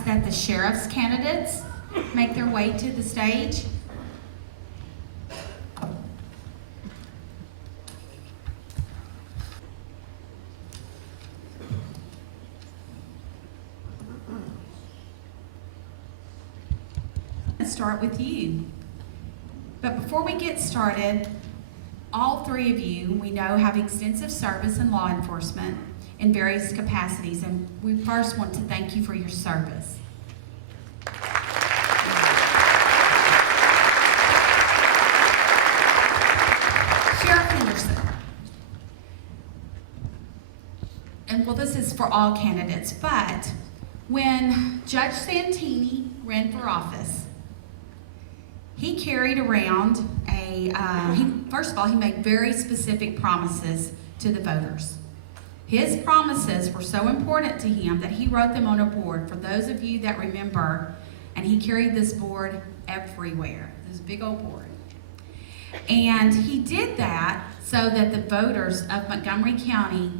ask that the sheriff's candidates make their way to the stage. Let's start with you. But before we get started, all three of you, we know, have extensive service in law enforcement in various capacities, and we first want to thank you for your service. Sheriff Henderson. And well, this is for all candidates, but when Judge Santini ran for office, he carried around first of all, he made very specific promises to the voters. His promises were so important to him that he wrote them on a board, for those of you that remember, and he carried this board everywhere. It was a big old board. And he did that so that the voters of Montgomery County,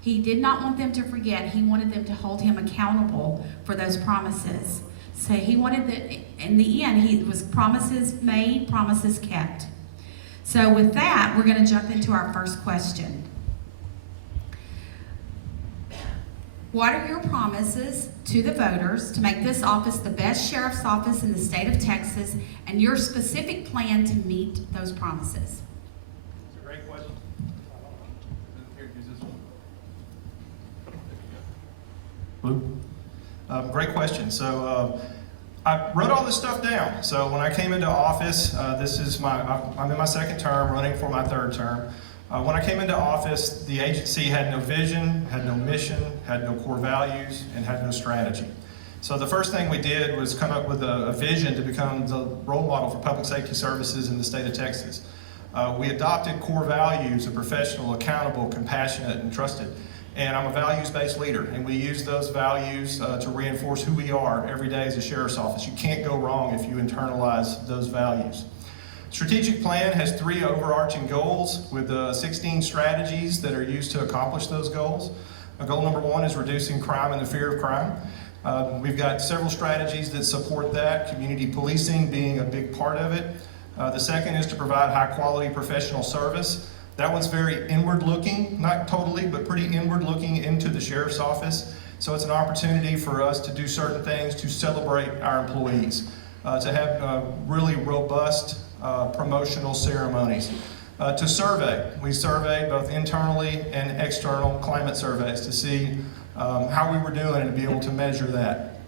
he did not want them to forget. He wanted them to hold him accountable for those promises. So he wanted in the end, he was promises made, promises kept. So with that, we're going to jump into our first question. What are your promises to the voters to make this office the best sheriff's office in the state of Texas, and your specific plan to meet those promises? It's a great question. Here, use this one. Blue? Great question. So I wrote all this stuff down. So when I came into office, I'm in my second term, running for my third term. When I came into office, the agency had no vision, had no mission, had no core values, and had no strategy. So the first thing we did was come up with a vision to become the role model for public safety services in the state of Texas. We adopted core values of professional, accountable, compassionate, and trusted. And I'm a values-based leader, and we use those values to reinforce who we are every day as a sheriff's office. You can't go wrong if you internalize those values. Strategic plan has 3 overarching goals with 16 strategies that are used to accomplish those goals. Goal number 1 is reducing crime and the fear of crime. We've got several strategies that support that, community policing being a big part of it. The second is to provide high-quality professional service. That one's very inward-looking, not totally, but pretty inward-looking into the sheriff's office. So it's an opportunity for us to do certain things to celebrate our employees, to have really robust promotional ceremonies. To survey. We survey both internally and external climate surveys to see how we were doing and to be able to measure that.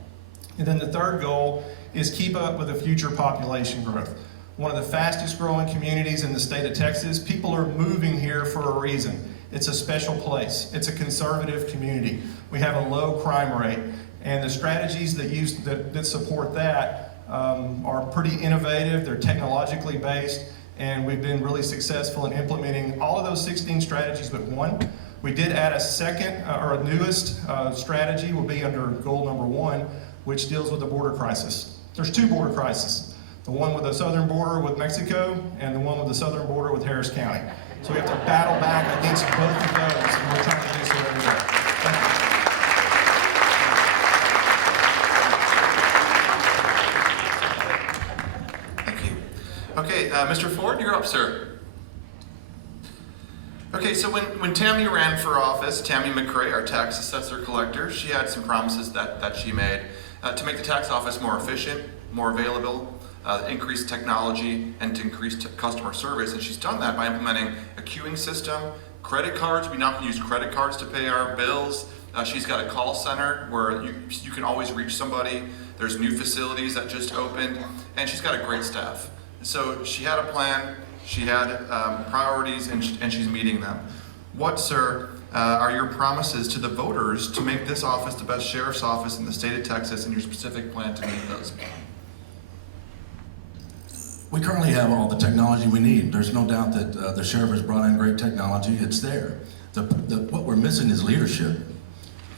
And then the third goal is keep up with the future population growth. One of the fastest growing communities in the state of Texas. People are moving here for a reason. It's a special place. It's a conservative community. We have a low crime rate, and the strategies that support that are pretty innovative. They're technologically based, and we've been really successful in implementing all of those 16 strategies but one. We did add a second, or a newest strategy will be under goal number 1, which deals with the border crisis. There's 2 border crises. The one with the southern border with Mexico and the one with the southern border with Harris County. So we have to battle back against both of those, and we're trying to do so every day. Thank you. Okay, Mr. Ford, you're up, sir. Okay, so when Tammy ran for office, Tammy McCray, our tax assessor collector, she had some promises that she made to make the tax office more efficient, more available, increase technology, and to increase customer service. And she's done that by implementing a queuing system, credit cards. We now can use credit cards to pay our bills. She's got a call center where you can always reach somebody. There's new facilities that just opened, and she's got a great staff. So she had a plan, she had priorities, and she's meeting them. What, sir, are your promises to the voters to make this office the best sheriff's office in the state of Texas, and your specific plan to meet those? We currently have all the technology we need. There's no doubt that the sheriff has brought in great technology. It's there. What we're missing is leadership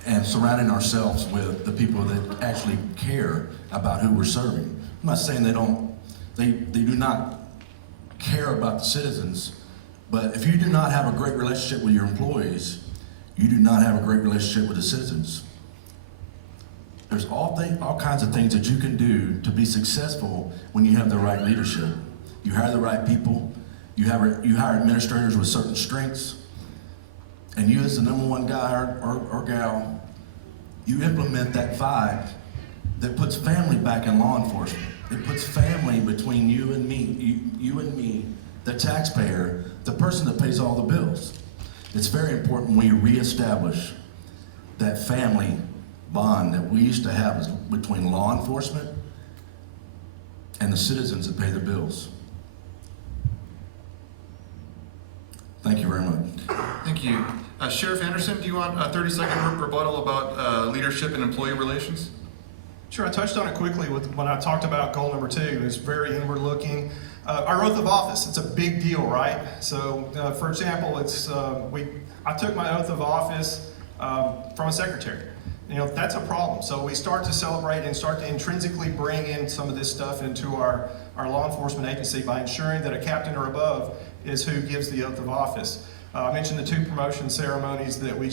and surrounding ourselves with the people that actually care about who we're serving. I'm not saying they do not care about the citizens, but if you do not have a great relationship with your employees, you do not have a great relationship with the citizens. There's all kinds of things that you can do to be successful when you have the right leadership. You hire the right people, you hire administrators with certain strengths, and you as the number one guy or gal, you implement that vibe that puts family back in law enforcement. It puts family between you and me, the taxpayer, the person that pays all the bills. It's very important we reestablish that family bond that we used to have between law enforcement and the citizens that pay the bills. Thank you very much. Thank you. Sheriff Anderson, do you want a 30-second rebuttal about leadership and employee relations? Sure, I touched on it quickly when I talked about goal number 2. It's very inward looking. Our oath of office, it's a big deal, right? So, for example, I took my oath of office from a secretary. You know, that's a problem. So we start to celebrate and start to intrinsically bring in some of this stuff into our law enforcement agency by ensuring that a captain or above is who gives the oath of office. I mentioned the 2 promotion ceremonies that we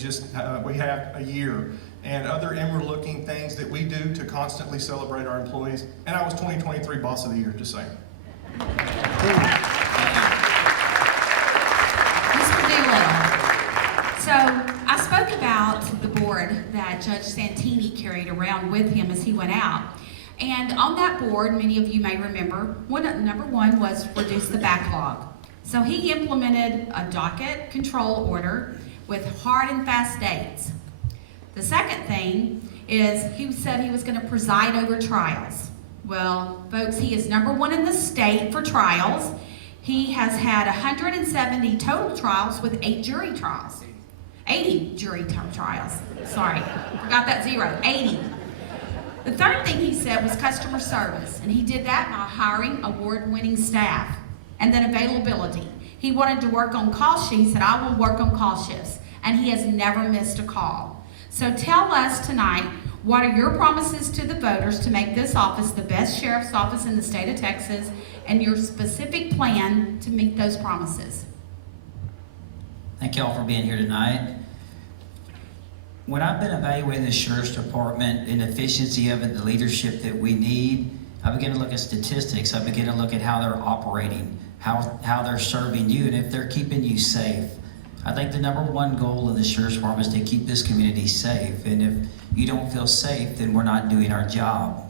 have a year, and other inward-looking things that we do to constantly celebrate our employees. And I was 2023 Boss of the Year, just saying. Mr. Doolittle. So I spoke about the board that Judge Santini carried around with him as he went out. And on that board, many of you may remember, number 1 was reduce the backlog. So he implemented a docket control order with hard and fast dates. The second thing is he said he was going to preside over trials. Well, folks, he is number 1 in the state for trials. He has had 170 total trials with 80 jury trials. Sorry, forgot that 0, 80. The third thing he said was customer service, and he did that by hiring award-winning staff. And then availability. He wanted to work on call sheets. He said, I will work on call shifts. And he has never missed a call. So tell us tonight, what are your promises to the voters to make this office the best sheriff's office in the state of Texas, and your specific plan to meet those promises? Thank y'all for being here tonight. When I've been evaluating the sheriff's department and efficiency of it, the leadership that we need, I begin to look at statistics. I begin to look at how they're operating, how they're serving you, and if they're keeping you safe. I think the number 1 goal of the sheriff's department is to keep this community safe. And if you don't feel safe, then we're not doing our job.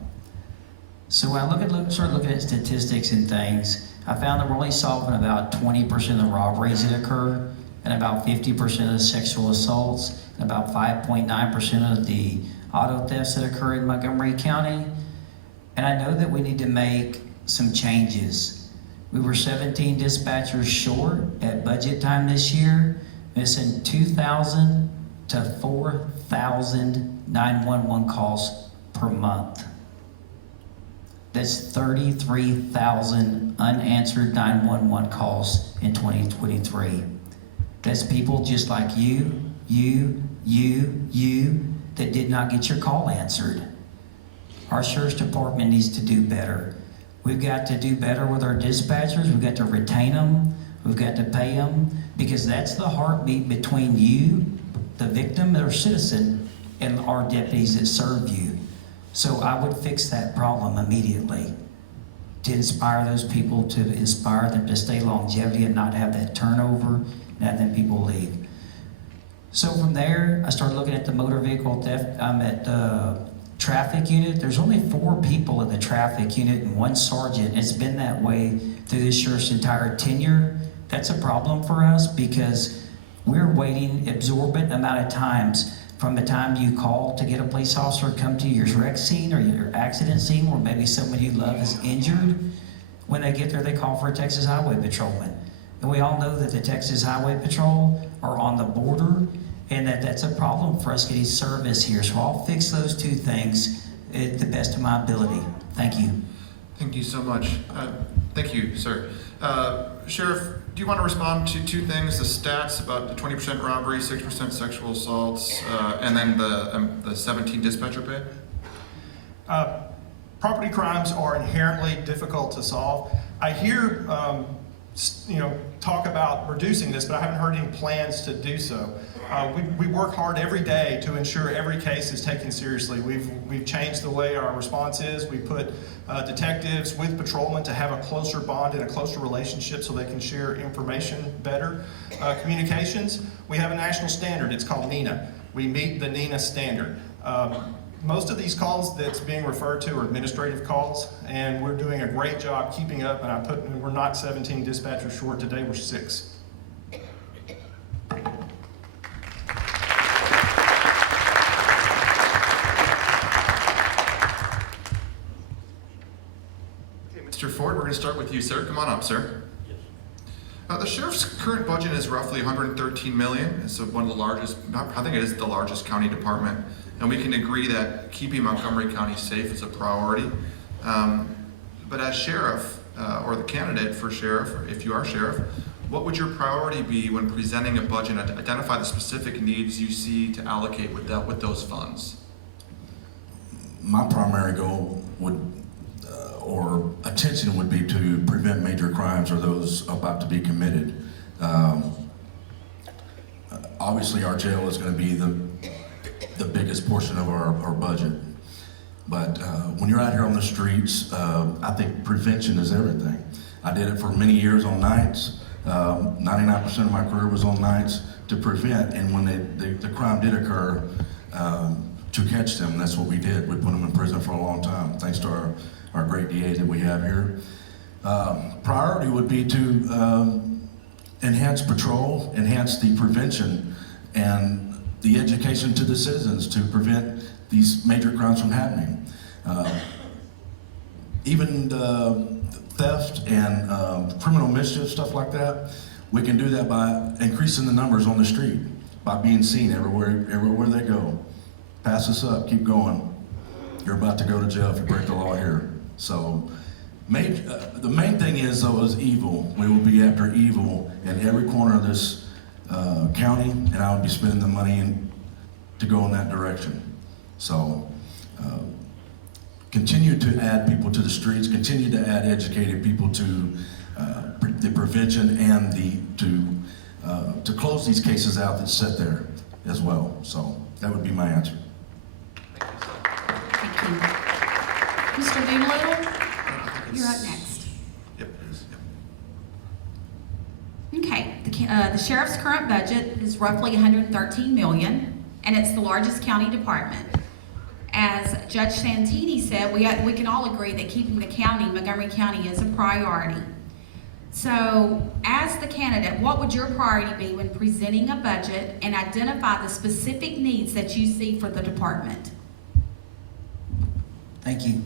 So when I started looking at statistics and things, I found that we're only solving about 20% of the robberies that occur, and about 50% of the sexual assaults, and about 5.9% of the auto thefts that occur in Montgomery County. And I know that we need to make some changes. We were 17 dispatchers short at budget time this year, missing 2,000 to 4,000 911 calls per month. That's 33,000 unanswered 911 calls in 2023. That's people just like you, that did not get your call answered. Our sheriff's department needs to do better. We've got to do better with our dispatchers. We've got to retain them. We've got to pay them, because that's the heartbeat between you, the victim or citizen, and our deputies that serve you. So I would fix that problem immediately to inspire those people, to inspire them to stay longevity and not have that turnover and have them people leave. So from there, I started looking at the motor vehicle theft. I'm at the traffic unit. There's only 4 people in the traffic unit and 1 sergeant. It's been that way through this sheriff's entire tenure. That's a problem for us, because we're waiting exorbitant amount of times from the time you call to get a police officer to come to your wreck scene or your accident scene where maybe somebody you love is injured. When they get there, they call for a Texas Highway Patrolman. And we all know that the Texas Highway Patrol are on the border, and that's a problem for us getting service here. So I'll fix those 2 things at the best of my ability. Thank you. Thank you so much. Thank you, sir. Sheriff, do you want to respond to 2 things? The stats about the 20% robbery, 6% sexual assaults, and then the 17 dispatcher pay? Property crimes are inherently difficult to solve. I hear talk about reducing this, but I haven't heard any plans to do so. We work hard every day to ensure every case is taken seriously. We've changed the way our response is. We put detectives with patrolmen to have a closer bond and a closer relationship so they can share information better. Communications, we have a national standard. It's called NENA. We meet the NENA standard. Most of these calls that's being referred to are administrative calls, and we're doing a great job keeping up, and we're not 17 dispatchers short. Today we're 6. Mr. Ford, we're going to start with you, sir. Come on up, sir. The sheriff's current budget is roughly $113 million. It's one of the largest, I think it is the largest county department. And we can agree that keeping Montgomery County safe is a priority. But as sheriff, or the candidate for sheriff, or if you are sheriff, what would your priority be when presenting a budget and identify the specific needs you see to allocate with those funds? My primary goal would, or attention would be to prevent major crimes or those about to be committed. Obviously, our jail is going to be the biggest portion of our budget. But when you're out here on the streets, I think prevention is everything. I did it for many years on nights. 99% of my career was on nights to prevent, and when the crime did occur, to catch them, that's what we did. We put them in prison for a long time, thanks to our great DA that we have here. Priority would be to enhance patrol, enhance the prevention, and the education to the citizens to prevent these major crimes from happening. Even theft and criminal mischief, stuff like that, we can do that by increasing the numbers on the street, by being seen everywhere they go. Pass us up, keep going. You're about to go to jail if you break the law here. So the main thing is, though, is evil. We will be after evil in every corner of this county, and I will be spending the money to go in that direction. So continue to add people to the streets, continue to add educated people to the prevention and to close these cases out that sit there as well. So that would be my answer. Thank you. Mr. Doolittle, you're up next. Yep. Okay, the sheriff's current budget is roughly $113 million, and it's the largest county department. As Judge Santini said, we can all agree that keeping the county, Montgomery County, is a priority. So, as the candidate, what would your priority be when presenting a budget, and identify the specific needs that you see for the department? Thank you.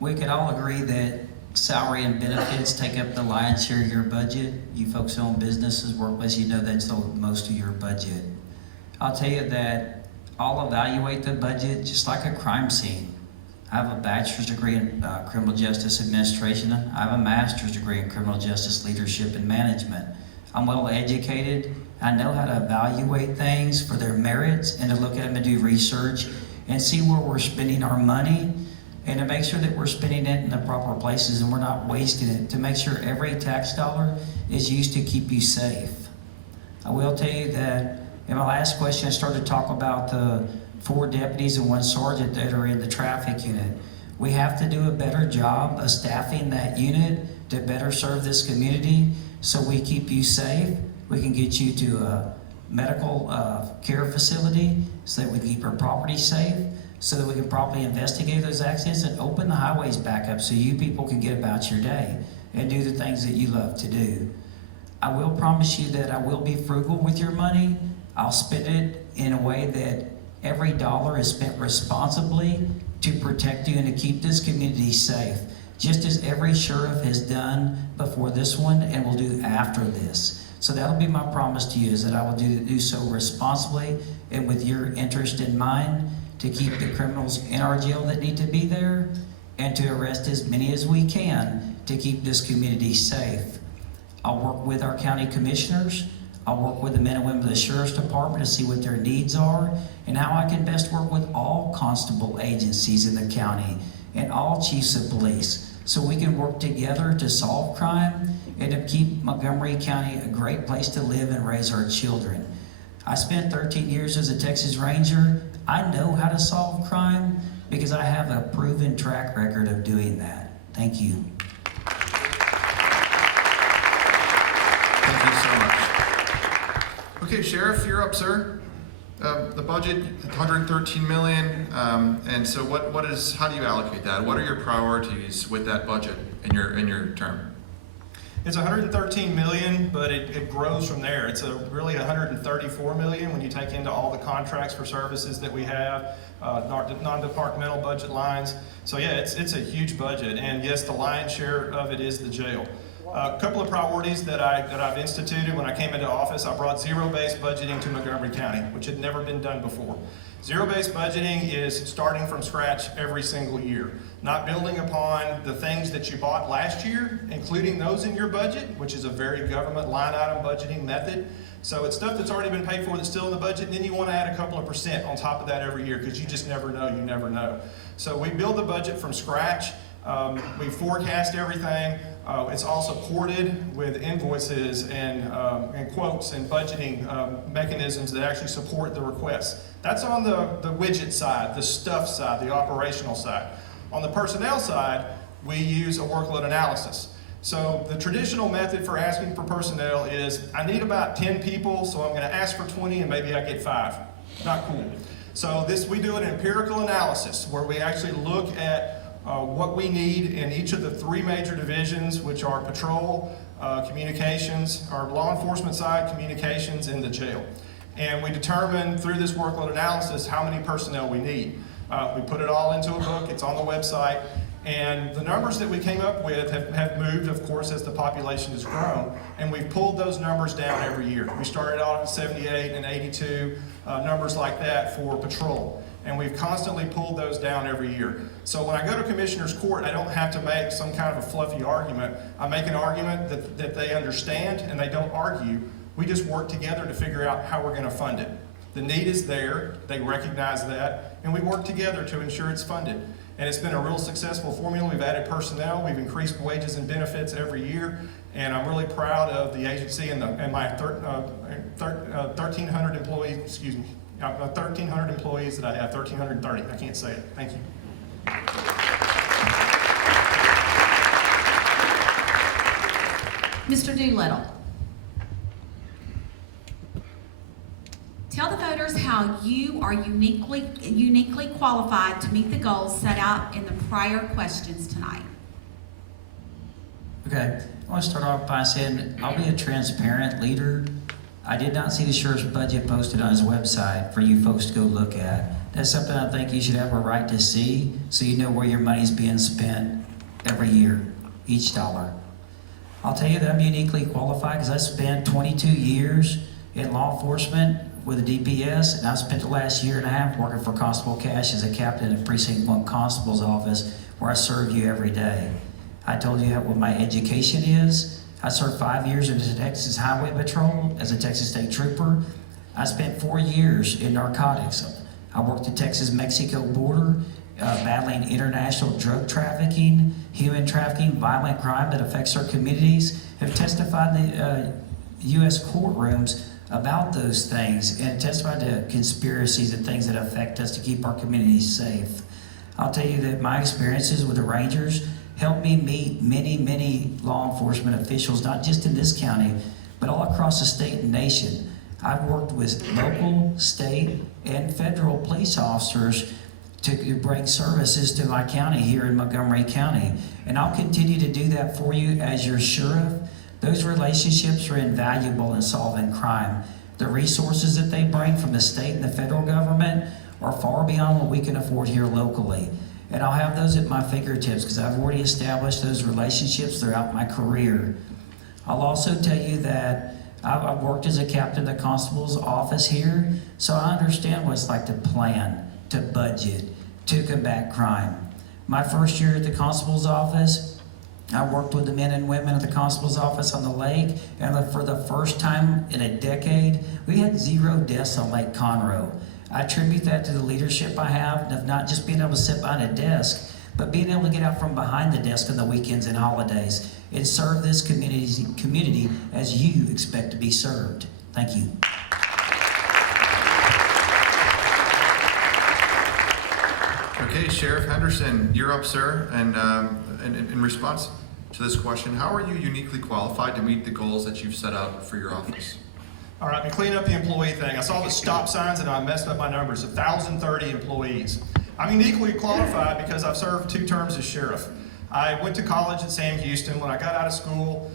We could all agree that salary and benefits take up the lion's share of your budget. You folks who own businesses, workplace, you know that's the most of your budget. I'll tell you that I'll evaluate the budget just like a crime scene. I have a bachelor's degree in criminal justice administration. I have a master's degree in criminal justice leadership and management. I'm well educated. I know how to evaluate things for their merits and to look at them and do research and see where we're spending our money, and to make sure that we're spending it in the proper places and we're not wasting it, to make sure every tax dollar is used to keep you safe. I will tell you that in my last question, I started to talk about the 4 deputies and 1 sergeant that are in the traffic unit. We have to do a better job of staffing that unit to better serve this community so we keep you safe. We can get you to a medical care facility so that we keep our property safe, so that we can properly investigate those accidents and open the highways back up so you people can get about your day and do the things that you love to do. I will promise you that I will be frugal with your money. I'll spend it in a way that every dollar is spent responsibly to protect you and to keep this community safe, just as every sheriff has done before this one and will do after this. So that'll be my promise to you, is that I will do so responsibly and with your interest in mind, to keep the criminals in our jail that need to be there and to arrest as many as we can to keep this community safe. I'll work with our county commissioners. I'll work with the men and women of the Sheriff's Department to see what their needs are and how I can best work with all constable agencies in the county and all chiefs of police so we can work together to solve crime and to keep Montgomery County a great place to live and raise our children. I spent 13 years as a Texas Ranger. I know how to solve crime because I have a proven track record of doing that. Thank you. Thank you so much. Okay, Sheriff, you're up, sir. The budget, 113 million, and so how do you allocate that? What are your priorities with that budget in your term? It's 113 million, but it grows from there. It's really 134 million when you take into all the contracts for services that we have, non-departmental budget lines. So yeah, it's a huge budget, and yes, the lion's share of it is the jail. A couple of priorities that I've instituted when I came into office. I brought zero-based budgeting to Montgomery County, which had never been done before. Zero-based budgeting is starting from scratch every single year, not building upon the things that you bought last year, including those in your budget, which is a very government line item budgeting method. So it's stuff that's already been paid for that's still in the budget, and then you want to add a couple of % on top of that every year because you just never know, you never know. So we build the budget from scratch. We forecast everything. It's all supported with invoices and quotes and budgeting mechanisms that actually support the requests. That's on the widget side, the stuff side, the operational side. On the personnel side, we use a workload analysis. So the traditional method for asking for personnel is, I need about 10 people, so I'm gonna ask for 20 and maybe I get 5. Not cool. So we do an empirical analysis where we actually look at what we need in each of the 3 major divisions, which are patrol, communications, our law enforcement side, communications, and the jail. And we determine through this workload analysis how many personnel we need. We put it all into a book, it's on the website, and the numbers that we came up with have moved, of course, as the population has grown, and we've pulled those numbers down every year. We started out at 78 and 82, numbers like that for patrol. And we've constantly pulled those down every year. So when I go to Commissioner's Court, I don't have to make some kind of a fluffy argument. I make an argument that they understand and they don't argue. We just work together to figure out how we're gonna fund it. The need is there, they recognize that, and we work together to ensure it's funded. And it's been a real successful formula. We've added personnel, we've increased wages and benefits every year, and I'm really proud of the agency and my 1,300 employees, excuse me, 1,300 employees that I have, 1,330, I can't say it. Thank you. Mr. Doolittle. Tell the voters how you are uniquely qualified to meet the goals set out in the prior questions tonight. Okay, I want to start off by saying I'll be a transparent leader. I did not see the sheriff's budget posted on his website for you folks to go look at. That's something I think you should have a right to see so you know where your money's being spent every year, each dollar. I'll tell you that I'm uniquely qualified because I spent 22 years in law enforcement with the DPS, and I spent the last year and a half working for Constable Cash as a captain at Precinct 1 Constable's office where I serve you every day. I told you what my education is. I served 5 years in the Texas Highway Patrol as a Texas State Trooper. I spent 4 years in narcotics. I worked the Texas-Mexico border, battling international drug trafficking, human trafficking, violent crime that affects our communities. Have testified in the U.S. courtrooms about those things and testified to conspiracies and things that affect us to keep our communities safe. I'll tell you that my experiences with the Rangers helped me meet many law enforcement officials, not just in this county, but all across the state and nation. I've worked with local, state, and federal police officers to bring services to my county here in Montgomery County. And I'll continue to do that for you as your sheriff. Those relationships are invaluable in solving crime. The resources that they bring from the state and the federal government are far beyond what we can afford here locally. And I'll have those at my fingertips because I've already established those relationships throughout my career. I'll also tell you that I've worked as a captain of the constable's office here, so I understand what it's like to plan, to budget, to combat crime. My first year at the constable's office, I worked with the men and women at the constable's office on the lake, and for the first time in a decade, we had 0 deaths on Lake Conroe. I attribute that to the leadership I have of not just being able to sit behind a desk, but being able to get out from behind the desk on the weekends and holidays and serve this community as you expect to be served. Thank you. Okay, Sheriff Henderson, you're up, sir. And in response to this question, how are you uniquely qualified to meet the goals that you've set out for your office? All right, and clean up the employee thing. I saw the stop signs and I messed up my numbers, 1,030 employees. I'm uniquely qualified because I've served 2 terms as sheriff. I went to college at Sam Houston. When I got out of school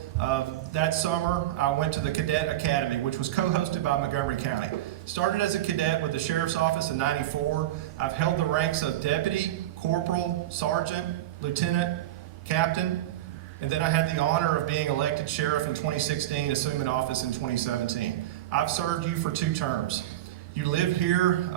that summer, I went to the Cadet Academy, which was co-hosted by Montgomery County. Started as a cadet with the Sheriff's Office in '94. I've held the ranks of deputy, corporal, sergeant, lieutenant, captain, and then I had the honor of being elected sheriff in 2016, assuming office in 2017. I've served you for 2 terms. You live here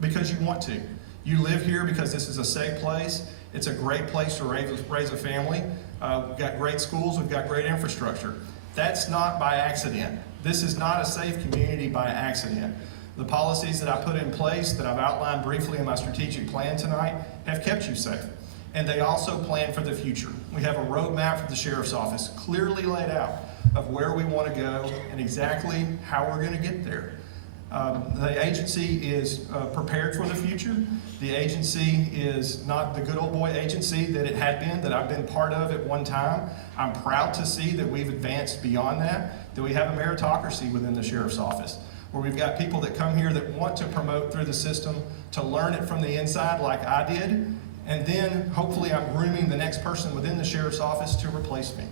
because you want to. You live here because this is a safe place. It's a great place to raise a family. We've got great schools, we've got great infrastructure. That's not by accident. This is not a safe community by accident. The policies that I put in place that I've outlined briefly in my strategic plan tonight have kept you safe. And they also plan for the future. We have a roadmap for the Sheriff's Office clearly laid out of where we want to go and exactly how we're going to get there. The agency is prepared for the future. The agency is not the good old boy agency that it had been, that I've been part of at one time. I'm proud to see that we've advanced beyond that we have a meritocracy within the Sheriff's Office, where we've got people that come here that want to promote through the system, to learn it from the inside like I did, and then hopefully I'm grooming the next person within the Sheriff's Office to replace me.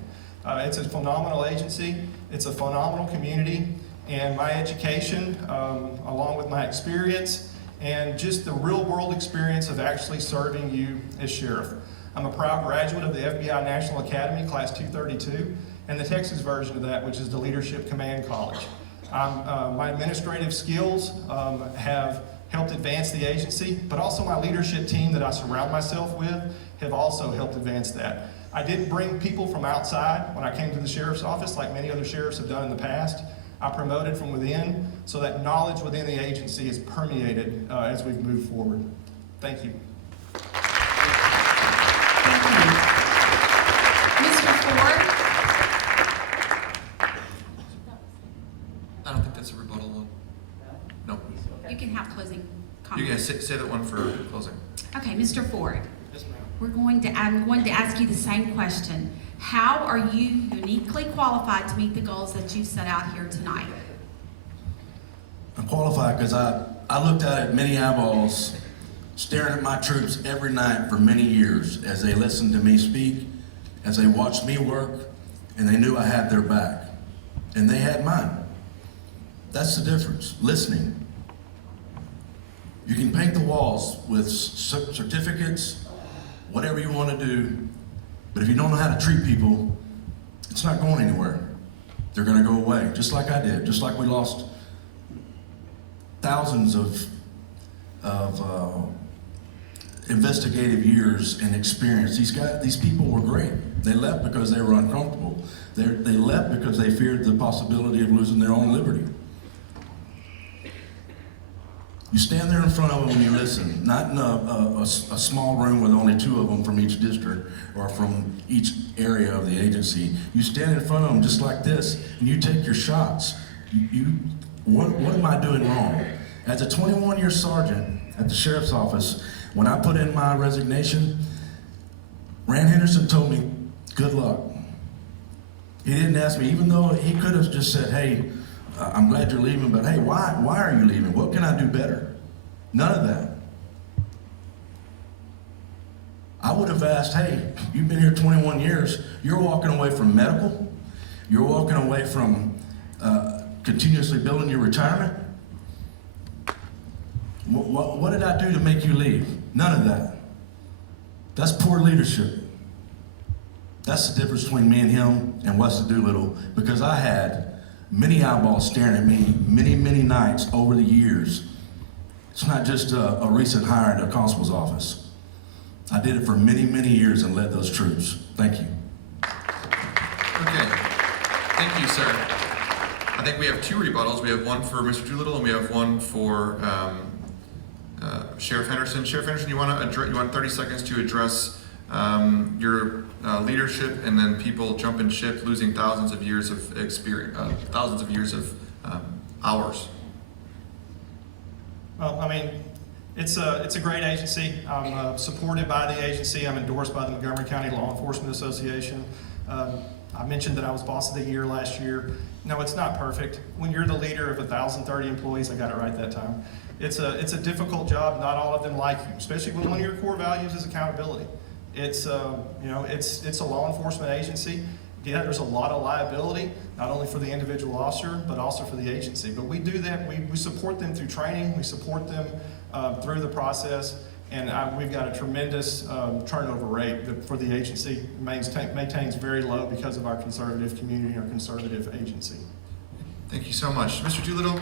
It's a phenomenal agency, it's a phenomenal community, and my education, along with my experience, and just the real world experience of actually serving you as sheriff. I'm a proud graduate of the FBI National Academy, Class 232, and the Texas version of that, which is the Leadership Command College. My administrative skills have helped advance the agency, but also my leadership team that I surround myself with have also helped advance that. I didn't bring people from outside when I came to the Sheriff's Office like many other sheriffs have done in the past. I promoted from within, so that knowledge within the agency is permeated as we've moved forward. Thank you. Thank you. Mr. Ford? I don't think that's a rebuttal one. No. You can have closing You comments. can say that one for closing. Okay, Mr. Ford. Yes, ma'am. I'm going to ask you the same question. How are you uniquely qualified to meet the goals that you've set out here tonight? I'm qualified because I looked out at many eyeballs staring at my troops every night for many years as they listened to me speak, as they watched me work, and they knew I had their back. And they had mine. That's the difference, listening. You can paint the walls with certificates, whatever you want to do, but if you don't know how to treat people, it's not going anywhere. They're going to go away, just like I did, just like we lost thousands of investigative years and experience. These people were great. They left because they were uncomfortable. They left because they feared the possibility of losing their own liberty. You stand there in front of them and you listen, not in a small room with only 2 of them from each district or from each area of the agency. You stand in front of them just like this and you take your shots. What am I doing wrong? As a 21-year sergeant at the Sheriff's Office, when I put in my resignation, Rand Henderson told me, good luck. He didn't ask me, even though he could have just said, hey, I'm glad you're leaving, but hey, why are you leaving? What can I do better? None of that. I would have asked, hey, you've been here 21 years. You're walking away from medical. You're walking away from continuously building your retirement. What did I do to make you leave? None of that. That's poor leadership. That's the difference between me and him and Wesley Doolittle, because I had many eyeballs staring at me many, many nights over the years. It's not just a recent hire at a constable's office. I did it for many, many years and led those troops. Thank you. Okay. Thank you, sir. I think we have 2 rebuttals. We have one for Mr. Doolittle and we have one for Sheriff Henderson. Sheriff Henderson, you want 30 seconds to address your leadership and then people jumping ship, losing thousands of years of experience, thousands of years of hours. Well, I mean, It's a great agency. I'm supported by the agency. I'm endorsed by the Montgomery County Law Enforcement Association. I mentioned that I was boss of the year last year. No, it's not perfect. When you're the leader of 1,030 employees, I got it right that time. It's a difficult job. Not all of them like you, especially when one of your core values is accountability. It's it's a law enforcement agency. Yeah, there's a lot of liability, not only for the individual officer, but also for the agency. But we do that. We support them through training. We support them through the process. And we've got a tremendous turnover rate that for the agency maintains very low because of our conservative community, our conservative agency. Thank you so much. Mr. Doolittle,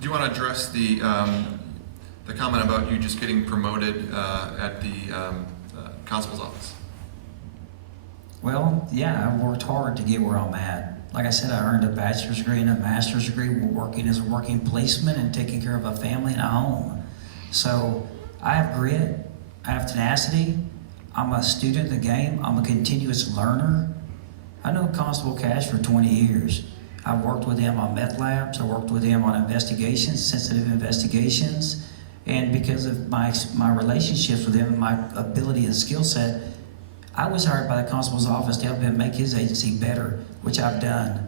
do you want to address the comment about you just getting promoted at the constable's office? Well, yeah, I worked hard to get where I'm at. Like I said, I earned a bachelor's degree and a master's degree working as a working policeman and taking care of a family and a home. So I have grit, I have tenacity, I'm a student of the game, I'm a continuous learner. I know Constable Cash for 20 years. I've worked with him on meth labs, I worked with him on investigations, sensitive investigations, and because of my relationships with him and my ability and skill set, I was hired by the Constable's office to help him make his agency better, which I've done.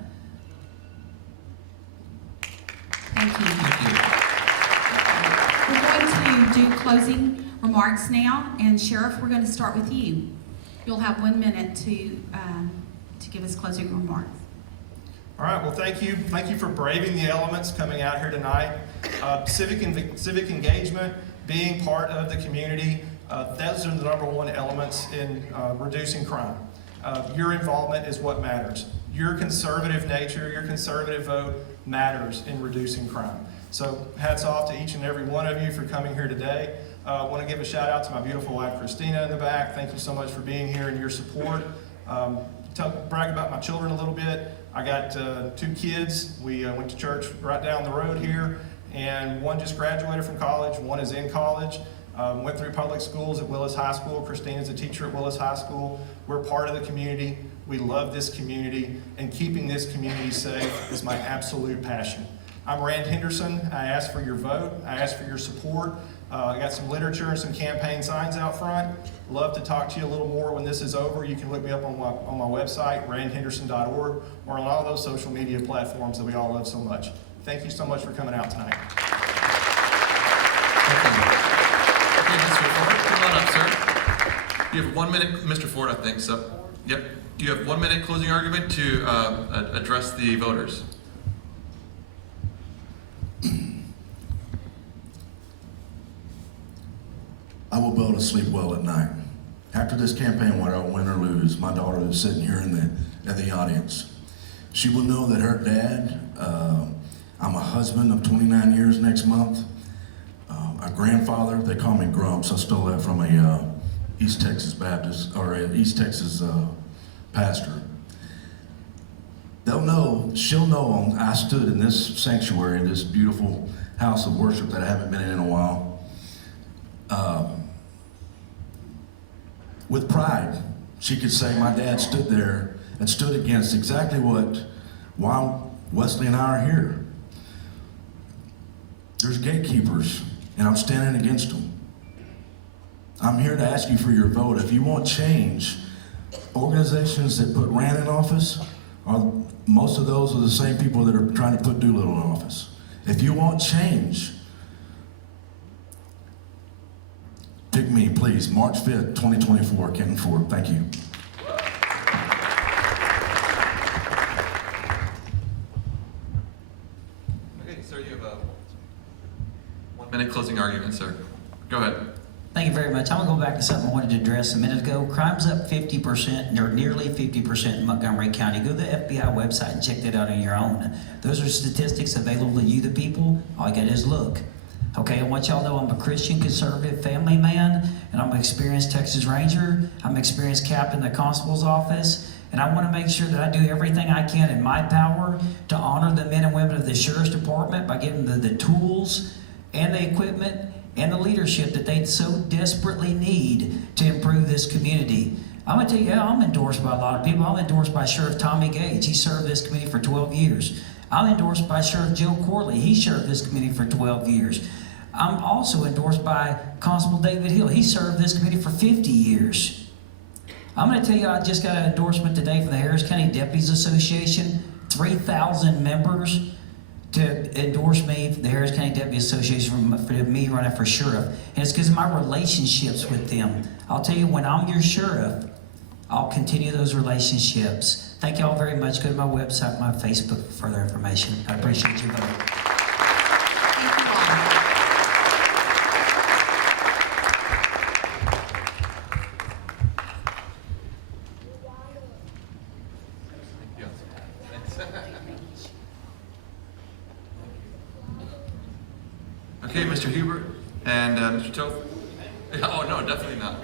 Thank you. Thank you. We're going to do closing remarks now, and Sheriff, we're going to start with you. You'll have 1 minute to give us closing remarks. All right, well, thank you. Thank you for braving the elements coming out here tonight. Civic engagement, being part of the community, those are the #1 elements in reducing crime. Your involvement is what matters. Your conservative nature, your conservative vote matters in reducing crime. So hats off to each and every one of you for coming here today. I want to give a shout out to my beautiful wife, Christina, in the back. Thank you so much for being here and your support. Brag about my children a little bit. I got 2 kids. We went to church right down the road here, and one just graduated from college, one is in college. Went through public schools at Willis High School. Christina's a teacher at Willis High School. We're part of the community. We love this community, and keeping this community safe is my absolute passion. I'm Rand Henderson. I ask for your vote. I ask for your support. I got some literature and some campaign signs out front. Love to talk to you a little more when this is over. You can look me up on my website, randhenderson.org, or on all those social media platforms that we all love so much. Thank you so much for coming out tonight. Okay, Mr. Ford, come on up, sir. You have 1 minute, Mr. Ford, I think so. Yep. You have 1 minute closing argument to address the voters. I will be able to sleep well at night. After this campaign, whether I win or lose, my daughter is sitting here in the audience. She will know that her dad, I'm a husband of 29 years next month. A grandfather, they call me Grumps. I stole that from a East Texas Baptist, or a East Texas pastor. They'll know, she'll know I stood in this sanctuary, this beautiful house of worship that I haven't been in a while. With pride, she could say my dad stood there and stood against exactly why Wesley and I are here. There's gatekeepers, and I'm standing against them. I'm here to ask you for your vote. If you want change, organizations that put Rand in office, most of those are the same people that are trying to put Doolittle in office. If you want change, pick me, please. March 5th, 2024, Kenton Ford. Thank you. Okay, sir, you have a 1 minute closing argument, sir. Go ahead. Thank you very much. I'm gonna go back to something I wanted to address a minute ago. Crime's up 50%, or nearly 50% in Montgomery County. Go to the FBI website and check that out on your own. Those are statistics available to you, the people. All you gotta do is look. Okay, I want y'all to know I'm a Christian conservative family man, and I'm an experienced Texas Ranger. I'm an experienced captain in the constable's office, and I want to make sure that I do everything I can in my power to honor the men and women of the Sheriff's Department by giving them the tools and the equipment and the leadership that they so desperately need to improve this community. I'm gonna tell you, I'm endorsed by a lot of people. I'm endorsed by Sheriff Tommy Gage. He served this community for 12 years. I'm endorsed by Sheriff Joe Corley. He served this community for 12 years. I'm also endorsed by Constable David Hill. He served this committee for 50 years. I'm going to tell you, I just got an endorsement today from the Harris County Deputies Association, 3,000 members to endorse me, the Harris County Deputy Association, for me running for sheriff. And it's because of my relationships with them. I'll tell you, when I'm your sheriff, I'll continue those relationships. Thank you all very much. Go to my website, my Facebook for further information. I appreciate your vote. Thank you all. Okay, Mr. Hubert and Mr. Toth. Oh, no, definitely not.